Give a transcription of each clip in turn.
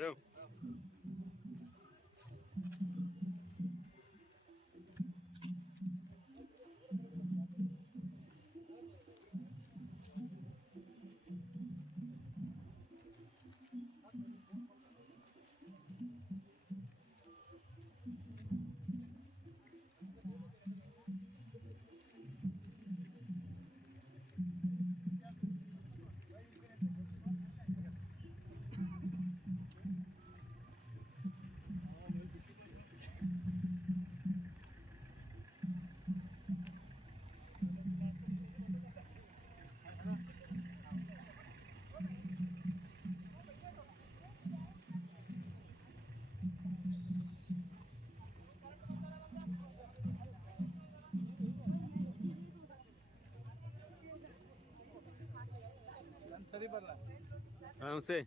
Valeu. नमस्ते.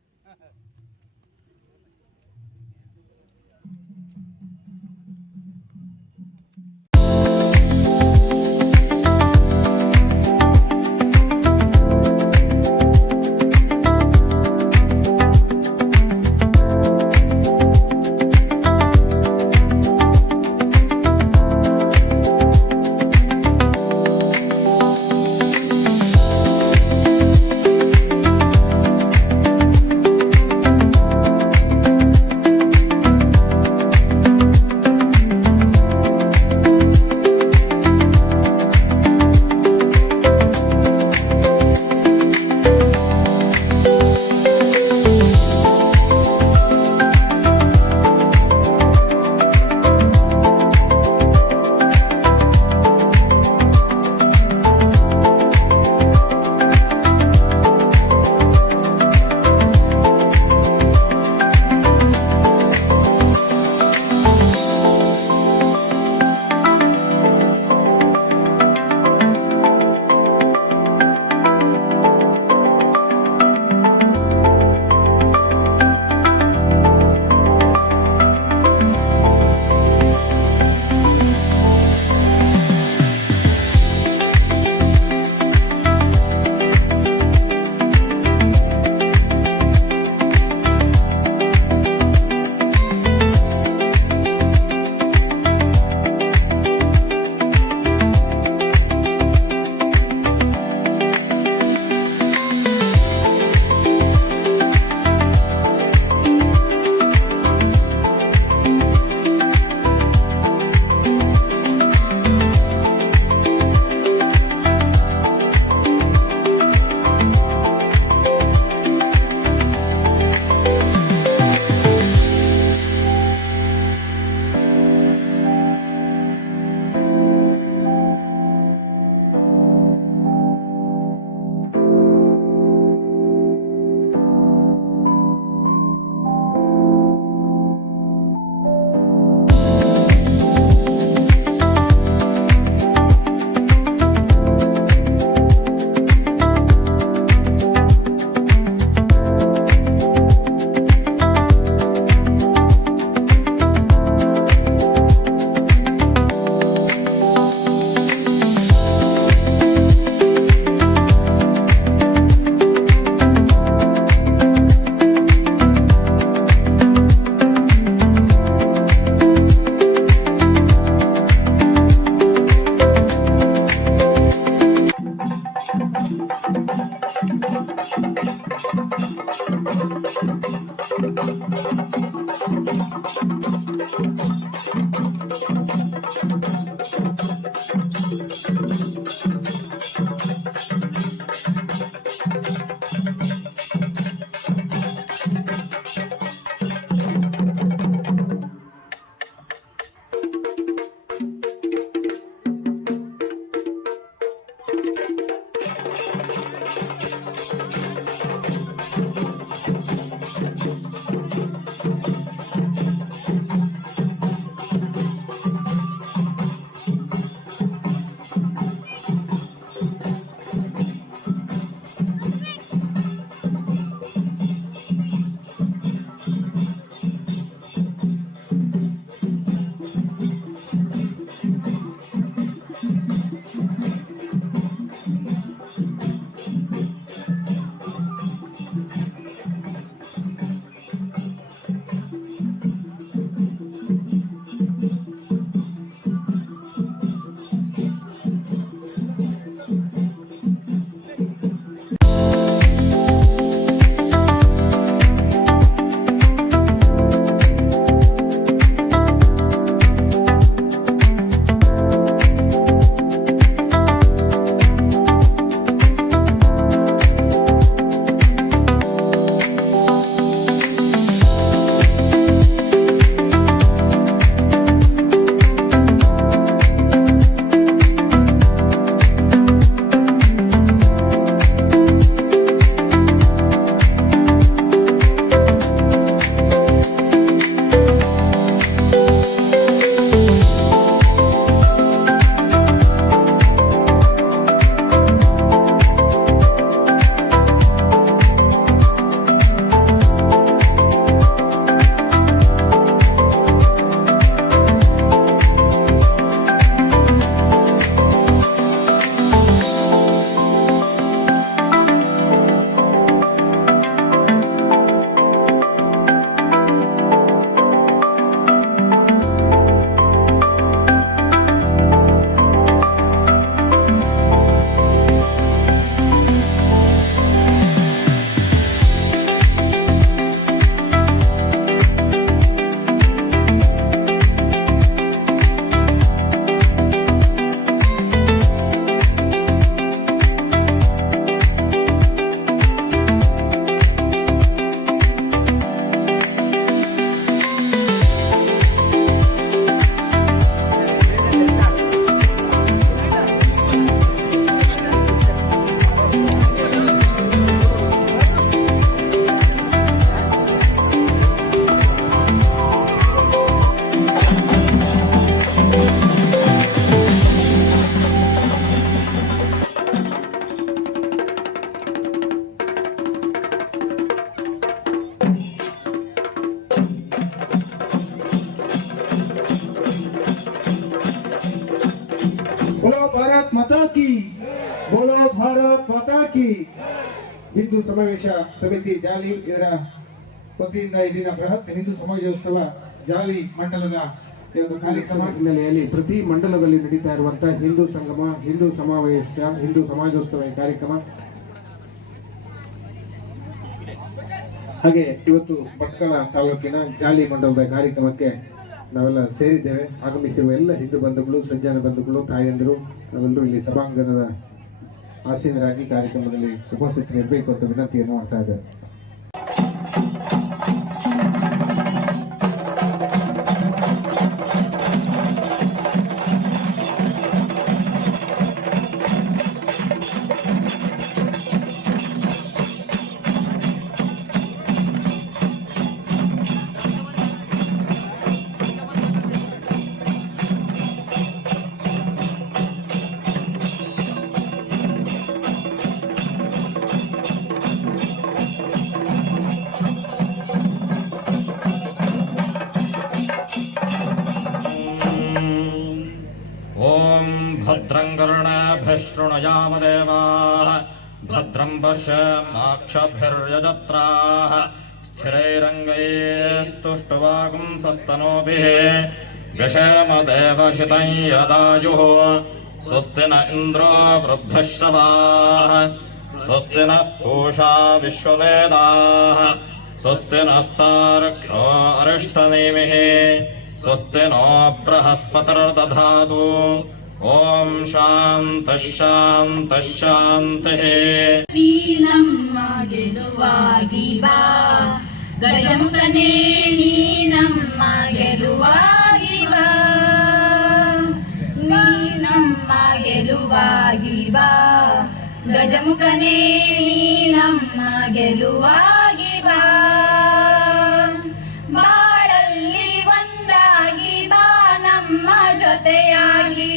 ಹಿಂದೂ ಸಮಾವೇಶ ಸಮಿತಿ ಜಾಲಿ ಇದರ ವತಿಯಿಂದ ಇಲ್ಲಿನ ಬೃಹತ್ ಹಿಂದೂ ಸಮಾಜೋತ್ಸವ ಜಾಲಿ ಮಂಡಲದ ಒಂದು ಕಾರ್ಯಕ್ರಮ ಹಿನ್ನೆಲೆಯಲ್ಲಿ ಪ್ರತಿ ಮಂಡಲದಲ್ಲಿ ನಡೀತಾ ಇರುವಂತಹ ಹಿಂದೂ ಸಂಗಮ, ಹಿಂದೂ ಸಮಾವೇಶ, ಹಿಂದೂ ಸಮಾಜೋತ್ಸವ ಕಾರ್ಯಕ್ರಮ. ಹಾಗೆ ಇವತ್ತು ಭಟ್ಕಳ ತಾಲೂಕಿನ ಜಾಲಿ ಮಂಡಲದ ಕಾರ್ಯಕ್ರಮಕ್ಕೆ ನಾವೆಲ್ಲ ಸೇರಿದ್ದೇವೆ. ಆಗಮಿಸಿರುವ ಎಲ್ಲ ಹಿಂದೂ ಬಂಧುಗಳು, ಸಜ್ಜನ ಬಂಧುಗಳು, ತಾಯಂದಿರು ನಾವೆಲ್ಲರೂ ಇಲ್ಲಿ ಸಭಾಂಗಣದ ಆಸೀನರಾಗಿ ಕಾರ್ಯಕ್ರಮದಲ್ಲಿ ಉಪಸ್ಥಿತರಿರಬೇಕು ಅಂತ ವಿನಂತಿಯನ್ನು ಮಾಡ್ತಾ ಇದ್ದಾರೆ. भद्रं कर्णेभिः शृणुयाम देवाः भद्रं पश्येमाक्षभिर्यजत्राः स्थिरैरङ्गैस्तुष्टुवागुंसस्तनूभिः व्यशेम देवहितं यदायुः स्वस्ति न इन्द्रो वृद्धश्रवाः स्वस्ति नः पूषा विश्ववेदाः स्वस्ति नस्तार्क्ष्यो अरिष्टनेमिः स्वस्ति नो बृहस्पतिर्दधातु ಓಂ ಶಾಂತಃ ಶಾಂತಃ ಶಾಂತಃ. ನೀ ನಮ್ಮ ಗೆಲುವಾಗಿ ಬಾ ಗಜಮುಖನೇ, ನೀ ನಮ್ಮ ಗೆಲುವಾಗಿ ಬಾ, ನೀ ನಮ್ಮ ಗೆಲುವಾಗಿ ಬಾ ಗಜಮುಖನೇ, ನೀ ನಮ್ಮ ಗೆಲುವಾಗಿ ಬಾ. ಬಾಳಲ್ಲಿ ಒಂದಾಗಿ ಬಾ ನಮ್ಮ ಜೊತೆಯಾಗಿ,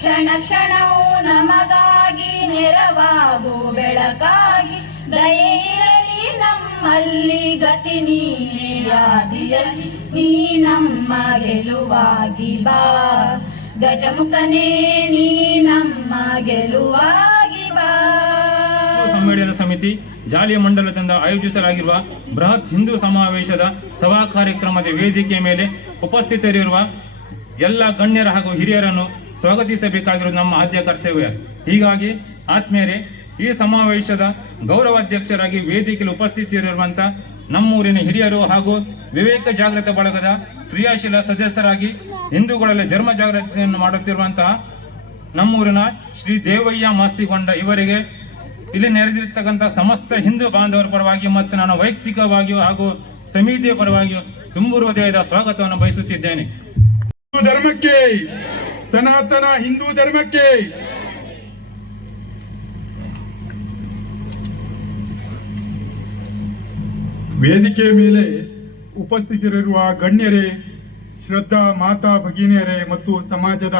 ಕ್ಷಣ ಕ್ಷಣವು ನಮಗಾಗಿ ನೆರವಾಗು ಬೆಳಕಾಗಿ, ದಯೆಯಿರಲಿ ನಮ್ಮಲ್ಲಿ ಗತಿ ನೀನೇ ಆದಿಯಲ್ಲಿ, ನೀ ನಮ್ಮ ಗೆಲುವಾಗಿ ಬಾ ಗಜಮುಖನೇ, ನೀ ನಮ್ಮ ಗೆಲುವಾಗಿ ಬಾ. ಸಮ್ಮೇಳನ ಸಮಿತಿ ಜಾಲಿಯ ಮಂಡಲದಿಂದ ಆಯೋಜಿಸಲಾಗಿರುವ ಬೃಹತ್ ಹಿಂದೂ ಸಮಾವೇಶದ ಸಭಾ ಕಾರ್ಯಕ್ರಮದ ವೇದಿಕೆಯ ಮೇಲೆ ಉಪಸ್ಥಿತರಿರುವ ಎಲ್ಲ ಗಣ್ಯರ ಹಾಗೂ ಹಿರಿಯರನ್ನು ಸ್ವಾಗತಿಸಬೇಕಾಗಿರುವುದು ನಮ್ಮ ಆದ್ಯ ಕರ್ತವ್ಯ. ಹೀಗಾಗಿ ಆತ್ಮೀಯರೇ, ಈ ಸಮಾವೇಶದ ಗೌರವಾಧ್ಯಕ್ಷರಾಗಿ ವೇದಿಕೆಯಲ್ಲಿ ಉಪಸ್ಥಿತರಿರುವಂತಹ ನಮ್ಮೂರಿನ ಹಿರಿಯರು ಹಾಗೂ ವಿವೇಕ ಜಾಗೃತ ಬಳಗದ ಕ್ರಿಯಾಶೀಲ ಸದಸ್ಯರಾಗಿ ಹಿಂದೂಗಳಲ್ಲಿ ಧರ್ಮ ಜಾಗೃತಿಯನ್ನು ಮಾಡುತ್ತಿರುವಂತಹ ನಮ್ಮೂರಿನ ಶ್ರೀ ದೇವಯ್ಯ ಮಾಸ್ತಿಗೊಂಡ ಇವರಿಗೆ ಇಲ್ಲಿ ನೆರೆದಿರ್ತಕ್ಕಂಥ ಸಮಸ್ತ ಹಿಂದೂ ಬಾಂಧವರ ಪರವಾಗಿ ಮತ್ತು ನಾನು ವೈಯಕ್ತಿಕವಾಗಿಯೂ ಹಾಗೂ ಸಮಿತಿಯ ಪರವಾಗಿಯೂ ತುಂಬು ಹೃದಯದ ಸ್ವಾಗತವನ್ನು ಬಯಸುತ್ತಿದ್ದೇನೆ. ಧರ್ಮಕ್ಕೆ, ಸನಾತನ ಹಿಂದೂ ಧರ್ಮಕ್ಕೆ. ವೇದಿಕೆಯ ಮೇಲೆ ಉಪಸ್ಥಿತರಿರುವ ಗಣ್ಯರೇ, ಶ್ರದ್ಧಾ ಮಾತಾ ಭಗಿನಿಯರೇ ಮತ್ತು ಸಮಾಜದ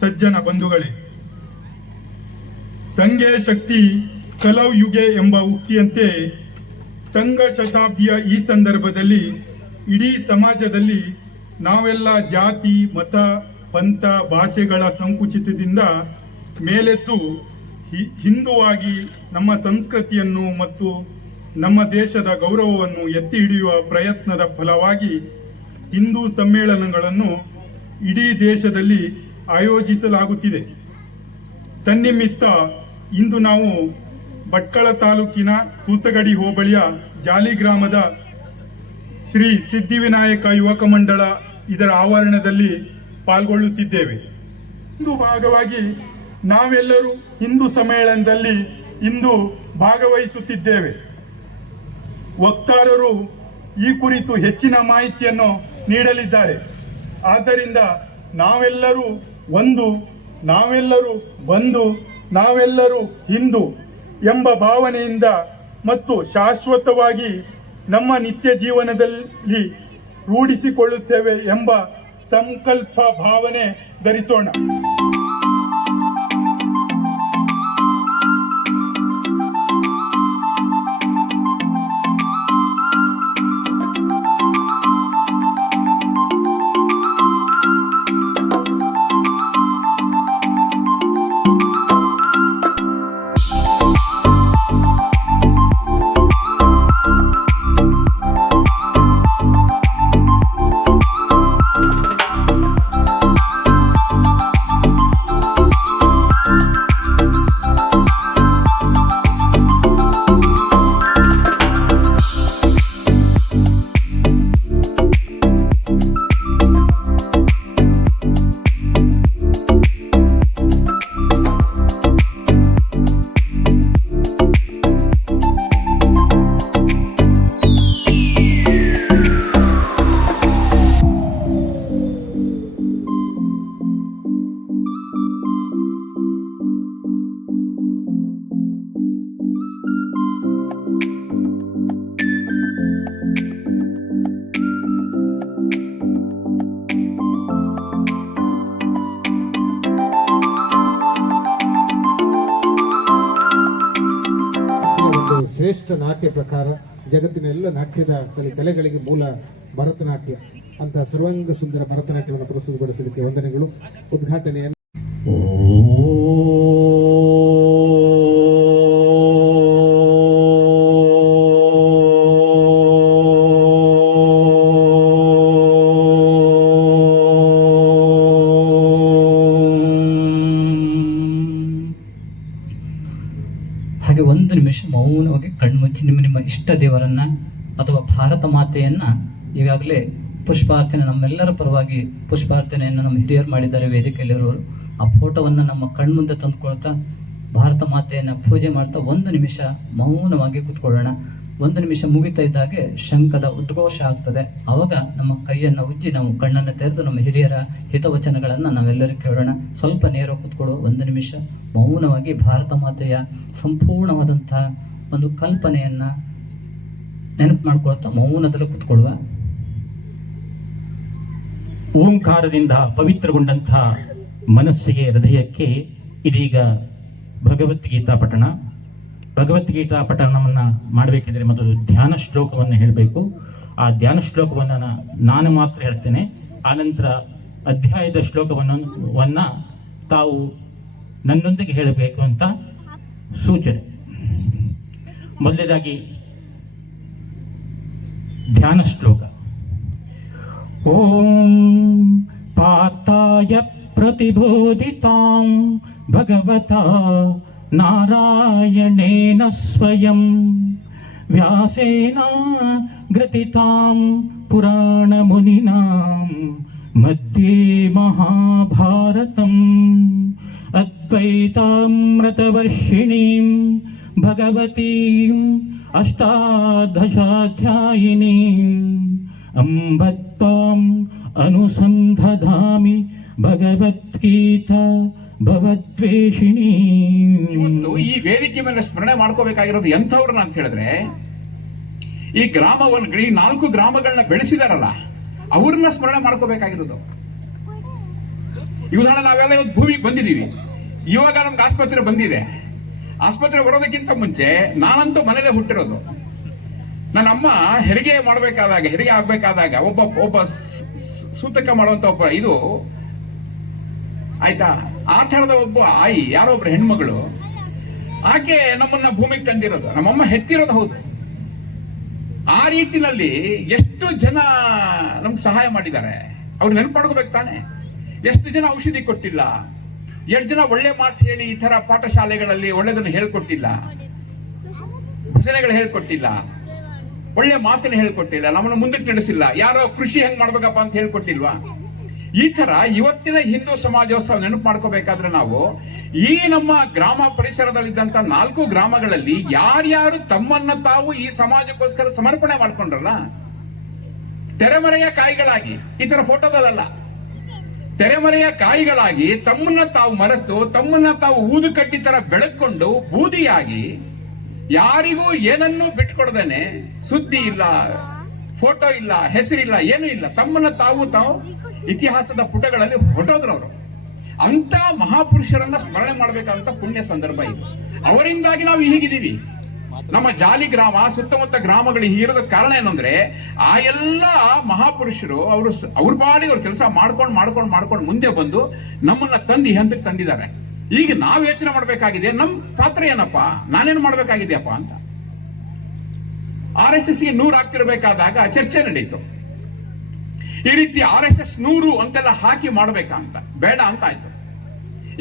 ಸಜ್ಜನ ಬಂಧುಗಳೇ, ಸಂಘೆ ಶಕ್ತಿ ಕಲೌ ಯುಗೆ ಎಂಬ ಉಕ್ತಿಯಂತೆ ಸಂಘ ಶತಾಬ್ದಿಯ ಈ ಸಂದರ್ಭದಲ್ಲಿ ಇಡೀ ಸಮಾಜದಲ್ಲಿ ನಾವೆಲ್ಲ ಜಾತಿ, ಮತ, ಪಂಥ, ಭಾಷೆಗಳ ಸಂಕುಚಿತದಿಂದ ಮೇಲೆದ್ದು ಹಿಂದುವಾಗಿ ನಮ್ಮ ಸಂಸ್ಕೃತಿಯನ್ನು ಮತ್ತು ನಮ್ಮ ದೇಶದ ಗೌರವವನ್ನು ಎತ್ತಿ ಹಿಡಿಯುವ ಪ್ರಯತ್ನದ ಫಲವಾಗಿ ಹಿಂದೂ ಸಮ್ಮೇಳನಗಳನ್ನು ಇಡೀ ದೇಶದಲ್ಲಿ ಆಯೋಜಿಸಲಾಗುತ್ತಿದೆ. ತನ್ನಿಮಿತ್ತ ಇಂದು ನಾವು ಭಟ್ಕಳ ತಾಲೂಕಿನ ಸೂಸಗಡಿ ಹೋಬಳಿಯ ಜಾಲಿ ಗ್ರಾಮದ ಶ್ರೀ ಸಿದ್ಧಿವಿನಾಯಕ ಯುವಕ ಮಂಡಳ ಇದರ ಆವರಣದಲ್ಲಿ ಪಾಲ್ಗೊಳ್ಳುತ್ತಿದ್ದೇವೆ. ಇಂದು ಭಾಗವಾಗಿ ನಾವೆಲ್ಲರೂ ಹಿಂದೂ ಸಮ್ಮೇಳನದಲ್ಲಿ ಇಂದು ಭಾಗವಹಿಸುತ್ತಿದ್ದೇವೆ. ವಕ್ತಾರರು ಈ ಕುರಿತು ಹೆಚ್ಚಿನ ಮಾಹಿತಿಯನ್ನು ನೀಡಲಿದ್ದಾರೆ. ಆದ್ದರಿಂದ ನಾವೆಲ್ಲರೂ ಒಂದು, ನಾವೆಲ್ಲರೂ ಬಂಧು, ನಾವೆಲ್ಲರೂ ಹಿಂದೂ ಎಂಬ ಭಾವನೆಯಿಂದ ಮತ್ತು ಶಾಶ್ವತವಾಗಿ ನಮ್ಮ ನಿತ್ಯ ಜೀವನದಲ್ಲಿ ರೂಢಿಸಿಕೊಳ್ಳುತ್ತೇವೆ ಎಂಬ ಸಂಕಲ್ಪ ಭಾವನೆ ಧರಿಸೋಣ. ಶ್ರೇಷ್ಠ ನಾಟ್ಯ ಪ್ರಕಾರ, ಜಗತ್ತಿನ ಎಲ್ಲ ನಾಟ್ಯದ ಕಲೆಗಳಿಗೆ ಮೂಲ ಭರತನಾಟ್ಯ. ಅಂತ ಸರ್ವಾಂಗ ಸುಂದರ ಭರತನಾಟ್ಯವನ್ನು ಪ್ರಸ್ತುತಪಡಿಸಲಿಕ್ಕೆ ವಂದನೆಗಳು. ಉದ್ಘಾಟನೆಯನ್ನು ಹಾಗೆ ಒಂದು ನಿಮಿಷ ಮೌನವಾಗಿ ಕಣ್ಮುಚ್ಚಿ ನಿಮ್ಮ ಇಷ್ಟ ದೇವರನ್ನ ಅಥವಾ ಭಾರತ ಮಾತೆಯನ್ನ ಈಗಾಗಲೇ ಪುಷ್ಪಾರ್ಚನೆ, ನಮ್ಮೆಲ್ಲರ ಪರವಾಗಿ ಪುಷ್ಪಾರ್ಚನೆಯನ್ನು ನಮ್ಮ ಹಿರಿಯರು ಮಾಡಿದ್ದಾರೆ ವೇದಿಕೆಯಲ್ಲಿರೋರು. ಆ ಫೋಟೋವನ್ನು ನಮ್ಮ ಕಣ್ಮುಂದೆ ತಂದುಕೊಳ್ತಾ ಭಾರತ ಮಾತೆಯನ್ನು ಪೂಜೆ ಮಾಡ್ತಾ ಒಂದು ನಿಮಿಷ ಮೌನವಾಗಿ ಕೂತ್ಕೊಳ್ಳೋಣ. ಒಂದು ನಿಮಿಷ ಮುಗಿತಾ ಇದ್ದಾಗೆ ಶಂಖದ ಉದ್ಘೋಷ ಆಗ್ತದೆ. ಅವಾಗ ನಮ್ಮ ಕೈಯನ್ನು ಉಜ್ಜಿ ನಾವು ಕಣ್ಣನ್ನು ತೆರೆದು ನಮ್ಮ ಹಿರಿಯರ ಹಿತವಚನಗಳನ್ನು ನಾವೆಲ್ಲರೂ ಕೇಳೋಣ. ಸ್ವಲ್ಪ ನೇರ ಕೂತ್ಕೊಳ್ಳೋ, ಒಂದು ನಿಮಿಷ ಮೌನವಾಗಿ ಭಾರತ ಮಾತೆಯ ಸಂಪೂರ್ಣವಾದಂತಹ ಒಂದು ಕಲ್ಪನೆಯನ್ನ ನೆನಪು ಮಾಡ್ಕೊಳ್ತಾ ಮೌನದಲ್ಲಿ ಕೂತ್ಕೊಳ್ಳುವ. ಓಂಕಾರದಿಂದ ಪವಿತ್ರಗೊಂಡಂತಹ ಮನಸ್ಸಿಗೆ, ಹೃದಯಕ್ಕೆ ಇದೀಗ ಭಗವದ್ಗೀತಾ ಪಠಣ. ಭಗವದ್ಗೀತಾ ಪಠಣವನ್ನು ಮಾಡಬೇಕಿದ್ರೆ ಮೊದಲು ಧ್ಯಾನ ಶ್ಲೋಕವನ್ನು ಹೇಳಬೇಕು. ಆ ಧ್ಯಾನ ಶ್ಲೋಕವನ್ನು ನಾನು ಮಾತ್ರ ಹೇಳ್ತೇನೆ. ಆನಂತರ ಅಧ್ಯಾಯದ ಶ್ಲೋಕವನ್ನು ತಾವು ನನ್ನೊಂದಿಗೆ ಹೇಳಬೇಕು ಅಂತ ಸೂಚನೆ. ಮೊದಲನೇದಾಗಿ ಧ್ಯಾನ ಶ್ಲೋಕ. ಓಂ ಪಾರ್ಥಾಯ ಪ್ರತಿಬೋಧಿತಾಂ ಭಗವತಾ ನಾರಾಯಣೇನ ಸ್ವಯಂ ವ್ಯಾಸೇನ ಗ್ರಥಿತಾಂ ಪುರಾಣ ಮುನಿನಾಂ ಮಧ್ಯೆ ಮಹಾಭಾರತಂ ಅದ್ವೈತಾಮೃತವರ್ಷಿಣೀಂ ಭಗವತೀಂ ಅಷ್ಟಾದಶಾಧ್ಯಾಯಿನೀಂ ಅಂಬತ್ವಾಂ ಅನುಸಂಧಧಾಮಿ ಭಗವದ್ಗೀತಾ ಭವದ್ವೇಷಿಣೀ. ಇವತ್ತು ಈ ವೇದಿಕೆ ಮೇಲೆ ಸ್ಮರಣೆ ಮಾಡ್ಕೋಬೇಕಾಗಿರೋದು ಎಂಥವ್ರನ್ನ ಅಂತ ಹೇಳಿದ್ರೆ, ಈ ಗ್ರಾಮವನ್ನು, ಈ 4 ಗ್ರಾಮಗಳನ್ನ ಬೆಳೆಸಿದಾರಲ್ಲ ಅವ್ರನ್ನ ಸ್ಮರಣೆ ಮಾಡ್ಕೋಬೇಕಾಗಿರೋದು. ಉದಾಹರಣೆ, ನಾವೆಲ್ಲ ಇವತ್ತು ಭೂಮಿಗೆ ಬಂದಿದ್ದೀವಿ. ಇವಾಗ ನಮ್ಗೆ ಆಸ್ಪತ್ರೆ ಬಂದಿದೆ. ಆಸ್ಪತ್ರೆ ಬರೋದಕ್ಕಿಂತ ಮುಂಚೆ ನಾನಂತೂ ಮನೇಲೆ ಹುಟ್ಟಿರೋದು. ನನ್ನ ಅಮ್ಮ ಹೆರಿಗೆ ಆಗ್ಬೇಕಾದಾಗ ಒಬ್ಬ ಸೂತಕ ಮಾಡುವಂತ ಒಬ್ಬ ಇದು ಆಯ್ತಾ, ಆ ಥರದ ಒಬ್ಬ ಆಯಿ, ಯಾರೋ ಒಬ್ರು ಹೆಣ್ಮಗಳು, ಆಕೆ ನಮ್ಮನ್ನ ಭೂಮಿಗೆ ತಂದಿರೋದು. ನಮ್ಮಮ್ಮ ಹೆತ್ತಿರೋದು ಹೌದು. ಆ ರೀತಿನಲ್ಲಿ ಎಷ್ಟು ಜನ ನಮ್ಗೆ ಸಹಾಯ ಮಾಡಿದ್ದಾರೆ, ಅವ್ರು ನೆನಪು ಮಾಡ್ಕೋಬೇಕು ತಾನೆ. ಎಷ್ಟು ಜನ ಔಷಧಿ ಕೊಟ್ಟಿಲ್ಲ, ಎಷ್ಟು ಜನ ಒಳ್ಳೆ ಮಾತು ಹೇಳಿ ಈ ತರ ಪಾಠಶಾಲೆಗಳಲ್ಲಿ ಒಳ್ಳೆದನ್ನು ಹೇಳ್ಕೊಟ್ಟಿಲ್ಲ, ಭಜನೆಗಳು ಹೇಳ್ಕೊಟ್ಟಿಲ್ಲ, ಒಳ್ಳೆ ಮಾತನ್ನು ಹೇಳ್ಕೊಟ್ಟಿಲ್ಲ, ನಮ್ಮನ್ನು ಮುಂದಕ್ಕೆ ನಡೆಸಿಲ್ಲ, ಯಾರೋ ಕೃಷಿ ಹೆಂಗ್ ಮಾಡ್ಬೇಕಪ್ಪ ಅಂತ ಹೇಳ್ಕೊಟ್ಟಿಲ್ವಾ. ಈ ತರ ಇವತ್ತಿನ ಹಿಂದೂ ಸಮಾಜೋತ್ಸವ ನೆನಪು ಮಾಡ್ಕೋಬೇಕಾದ್ರೆ ನಾವು ಈ ನಮ್ಮ ಗ್ರಾಮ ಪರಿಸರದಲ್ಲಿದ್ದಂತ 4 ಗ್ರಾಮಗಳಲ್ಲಿ ಯಾರ್ಯಾರು ತಮ್ಮನ್ನ ತಾವು ಈ ಸಮಾಜಕ್ಕೋಸ್ಕರ ಸಮರ್ಪಣೆ ಮಾಡ್ಕೊಂಡ್ರಲ್ಲ, ತೆರೆಮರೆಯ ಕಾಯಿಗಳಾಗಿ, ಈ ತರ ಫೋಟೋದಲ್ಲ, ತೆರೆಮರೆಯ ಕಾಯಿಗಳಾಗಿ ತಮ್ಮನ್ನ ತಾವು ಮರೆತು ತಮ್ಮನ್ನ ತಾವು ಊದು ಕಡ್ಡಿ ತರ ಬೆಳಕೊಂಡು ಬೂದಿಯಾಗಿ ಯಾರಿಗೂ ಏನನ್ನೂ ಬಿಟ್ಕೊಡ್ದೇನೆ, ಸುದ್ದಿ ಇಲ್ಲ, ಫೋಟೋ ಇಲ್ಲ, ಹೆಸರಿಲ್ಲ, ಏನೂ ಇಲ್ಲ, ತಮ್ಮನ್ನ ತಾವು ಇತಿಹಾಸದ ಪುಟಗಳಲ್ಲಿ ಹೊರಟೋದ್ರವರು. ಅಂತ ಮಹಾಪುರುಷರನ್ನ ಸ್ಮರಣೆ ಮಾಡಬೇಕಂತ ಪುಣ್ಯ ಸಂದರ್ಭ ಇದು. ಅವರಿಂದಾಗಿ ನಾವು ಹೀಗಿದ್ದೀವಿ. ನಮ್ಮ ಜಾಲಿ ಗ್ರಾಮ, ಸುತ್ತಮುತ್ತ ಗ್ರಾಮಗಳು ಹೀರೋದ ಕಾರಣ ಏನಂದ್ರೆ, ಆ ಎಲ್ಲ ಮಹಾಪುರುಷರು ಅವ್ರ ಪಾಡಿ ಅವ್ರ ಕೆಲಸ ಮಾಡ್ಕೊಂಡು ಮುಂದೆ ಬಂದು ನಮ್ಮನ್ನ ತಂದು ಈ ಹಂತಕ್ಕೆ ತಂದಿದ್ದಾರೆ. ಈಗ ನಾವು ಯೋಚನೆ ಮಾಡ್ಬೇಕಾಗಿದೆ, ನಮ್ ಪಾತ್ರ ಏನಪ್ಪ, ನಾನೇನು ಮಾಡ್ಬೇಕಾಗಿದೆಯಪ್ಪ ಅಂತ. RSS 100 ಆಗ್ತಿರ್ಬೇಕಾದಾಗ ಚರ್ಚೆ ನಡೀತು. ಈ ರೀತಿ RSS 100 ಅಂತೆಲ್ಲ ಹಾಕಿ ಮಾಡ್ಬೇಕಂತ, ಬೇಡ ಅಂತ ಆಯ್ತು.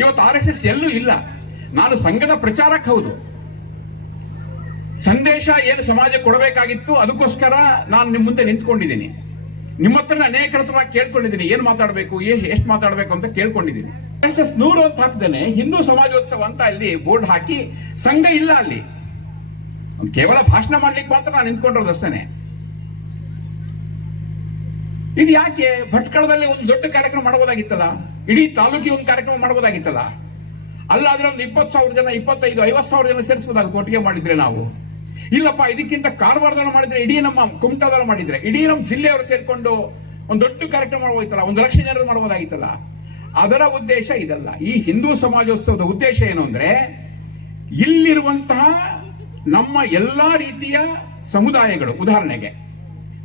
ಇವತ್ತು RSS ಎಲ್ಲೂ ಇಲ್ಲ. ನಾನು ಸಂಘದ ಪ್ರಚಾರಕ್ಕೆ ಹೌದು, ಸಂದೇಶ ಏನು ಸಮಾಜ ಕೊಡಬೇಕಾಗಿತ್ತು ಅದಕ್ಕೋಸ್ಕರ ನಾನು ನಿಮ್ಮ ಮುಂದೆ ನಿಂತ್ಕೊಂಡಿದ್ದೀನಿ. ನಿಮ್ಮ ಹತ್ರ ಅನೇಕರ ಹತ್ರ ಕೇಳ್ಕೊಂಡಿದ್ದೀನಿ, ಏನ್ ಮಾತಾಡಬೇಕು, ಎಷ್ಟು ಮಾತಾಡಬೇಕು ಅಂತ ಕೇಳ್ಕೊಂಡಿದ್ದೀನಿ. RSS 100 ಅಂತ ಹಾಕ್ದೇನೆ ಹಿಂದೂ ಸಮಾಜೋತ್ಸವ ಅಂತ ಅಲ್ಲಿ ಬೋರ್ಡ್ ಹಾಕಿ, ಸಂಘ ಇಲ್ಲ ಅಲ್ಲಿ, ಕೇವಲ ಭಾಷಣ ಮಾಡ್ಲಿಕ್ಕೆ ಮಾತ್ರ ನಾನು ನಿಂತ್ಕೊಂಡಿರೋದು ಅಷ್ಟೇನೆ. ಇದು ಯಾಕೆ? ಭಟ್ಕಳದಲ್ಲಿ ಒಂದು ದೊಡ್ಡ ಕಾರ್ಯಕ್ರಮ ಮಾಡಬಹುದಾಗಿತ್ತಲ್ಲ, ಇಡೀ ತಾಲೂಕಿಗೆ ಒಂದು ಕಾರ್ಯಕ್ರಮ ಮಾಡಬಹುದಾಗಿತ್ತಲ್ಲ. ಅಲ್ಲಾದ್ರೆ ಒಂದು 20,000 ಜನ, 25,000, 50,000 ಜನ ಸೇರಿಸಬಹುದಾಗುತ್ತೆ ಒಟ್ಟಿಗೆ ಮಾಡಿದ್ರೆ. ನಾವು ಇಲ್ಲಪ್ಪ, ಇದಕ್ಕಿಂತ ಕಾರವಾರದಲ್ಲಿ ಮಾಡಿದ್ರೆ, ಇಡೀ ನಮ್ಮ ಕುಮಟಾದಲ್ಲಿ ಮಾಡಿದ್ರೆ, ಇಡೀ ನಮ್ಮ ಜಿಲ್ಲೆಯವರು ಸೇರ್ಕೊಂಡು ಒಂದು ದೊಡ್ಡ ಕಾರ್ಯಕ್ರಮ ಮಾಡಬಹುದಿತ್ತಲ್ಲ, 1,00,000 ಜನರು ಮಾಡಬಹುದಾಗಿತ್ತಲ್ಲ. ಅದರ ಉದ್ದೇಶ ಇದಲ್ಲ. ಈ ಹಿಂದೂ ಸಮಾಜೋತ್ಸವದ ಉದ್ದೇಶ ಏನು ಅಂದ್ರೆ, ಇಲ್ಲಿರುವಂತಹ ನಮ್ಮ ಎಲ್ಲಾ ರೀತಿಯ ಸಮುದಾಯಗಳು, ಉದಾಹರಣೆಗೆ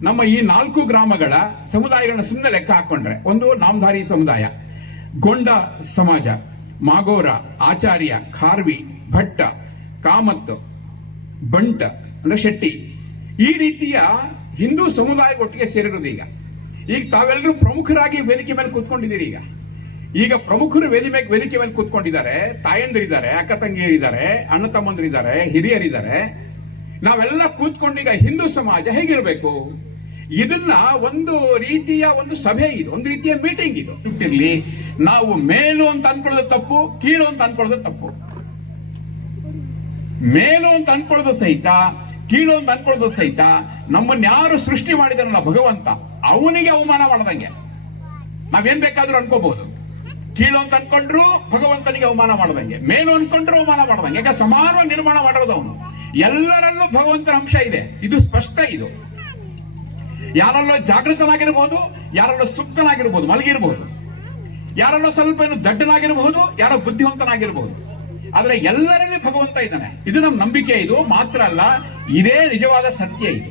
ನಮ್ಮ ಈ 4 ಗ್ರಾಮಗಳ ಸಮುದಾಯಗಳನ್ನ ಸುಮ್ಮನೆ ಲೆಕ್ಕ ಹಾಕೊಂಡ್ರೆ, ಒಂದು ನಾಮಧಾರಿ ಸಮುದಾಯ, ಗೊಂಡ ಸಮಾಜ, ಮಾಗೋರ, ಆಚಾರ್ಯ, ಖಾರ್ವಿ, ಭಟ್ಟ, ಕಾಮತ್, ಬಂಟ ಅಂದ್ರೆ ಶೆಟ್ಟಿ, ಈ ರೀತಿಯ ಹಿಂದೂ ಸಮುದಾಯ ಒಟ್ಟಿಗೆ ಸೇರಿರೋದು. ಈಗ ತಾವೆಲ್ಲರೂ ಪ್ರಮುಖರಾಗಿ ವೇದಿಕೆ ಮೇಲೆ ಕೂತ್ಕೊಂಡಿದ್ದೀರಿ. ಈಗ ಪ್ರಮುಖರು ವೇದಿಕೆ ಮೇಲೆ ಕೂತ್ಕೊಂಡಿದ್ದಾರೆ. ತಾಯಂದಿರಿದ್ದಾರೆ, ಅಕ್ಕ ತಂಗಿಯರಿದ್ದಾರೆ, ಅಣ್ಣ ತಮ್ಮಂದಿರಿದ್ದಾರೆ, ಹಿರಿಯರಿದ್ದಾರೆ. ನಾವೆಲ್ಲ ಕೂತ್ಕೊಂಡೀಗ ಹಿಂದೂ ಸಮಾಜ ಹೇಗಿರಬೇಕು, ಇದನ್ನ ಒಂದು ರೀತಿಯ ಒಂದು ಸಭೆ ಇದು, ಒಂದು ರೀತಿಯ ಮೀಟಿಂಗ್ ಇದು ಇಟ್ಟಿರ್ಲಿ. ನಾವು ಮೇಲು ಅಂತ ಅನ್ಕೊಳ್ಳೋದು ತಪ್ಪು, ಕೀಳು ಅಂತ ಅನ್ಕೊಳ್ಳೋದು ತಪ್ಪು. ಮೇಲು ಅಂತ ಅನ್ಕೊಳ್ಳೋದು ಸಹಿತ, ಕೀಳು ಅಂತ ಅನ್ಕೊಳ್ಳೋದು ಸಹಿತ ನಮ್ಮನ್ನ ಯಾರು ಸೃಷ್ಟಿ ಮಾಡಿದಾರಲ್ಲ ಭಗವಂತ, ಅವನಿಗೆ ಅವಮಾನ ಮಾಡದಂಗೆ. ನಾವೇನ್ ಬೇಕಾದ್ರೂ ಅನ್ಕೋಬಹುದು. ಕೀಳು ಅಂತ ಅನ್ಕೊಂಡ್ರು ಭಗವಂತನಿಗೆ ಅವಮಾನ ಮಾಡದಂಗೆ, ಮೇಲು ಅನ್ಕೊಂಡ್ರು ಅವಮಾನ ಮಾಡದಂಗೆ. ಯಾಕೆ ಸಮಾನವಾಗಿ ನಿರ್ಮಾಣ ಮಾಡಿರೋದು ಅವನು. ಎಲ್ಲರಲ್ಲೂ ಭಗವಂತನ ಅಂಶ ಇದೆ, ಇದು ಸ್ಪಷ್ಟ. ಇದು ಯಾರಲ್ಲೋ ಜಾಗೃತನಾಗಿರ್ಬೋದು, ಯಾರಲ್ಲೋ ಸುಪ್ತನಾಗಿರ್ಬೋದು, ಮಲಗಿರ್ಬೋದು, ಯಾರಲ್ಲೋ ಸ್ವಲ್ಪ ಏನು ದಡ್ಡನಾಗಿರ್ಬಹುದು, ಯಾರೋ ಬುದ್ಧಿವಂತನಾಗಿರ್ಬಹುದು. ಆದ್ರೆ ಎಲ್ಲರಲ್ಲಿ ಭಗವಂತ ಇದ್ದಾನೆ. ಇದು ನಮ್ಮ ನಂಬಿಕೆ. ಇದು ಮಾತ್ರ ಅಲ್ಲ, ಇದೇ ನಿಜವಾದ ಸತ್ಯ. ಇದು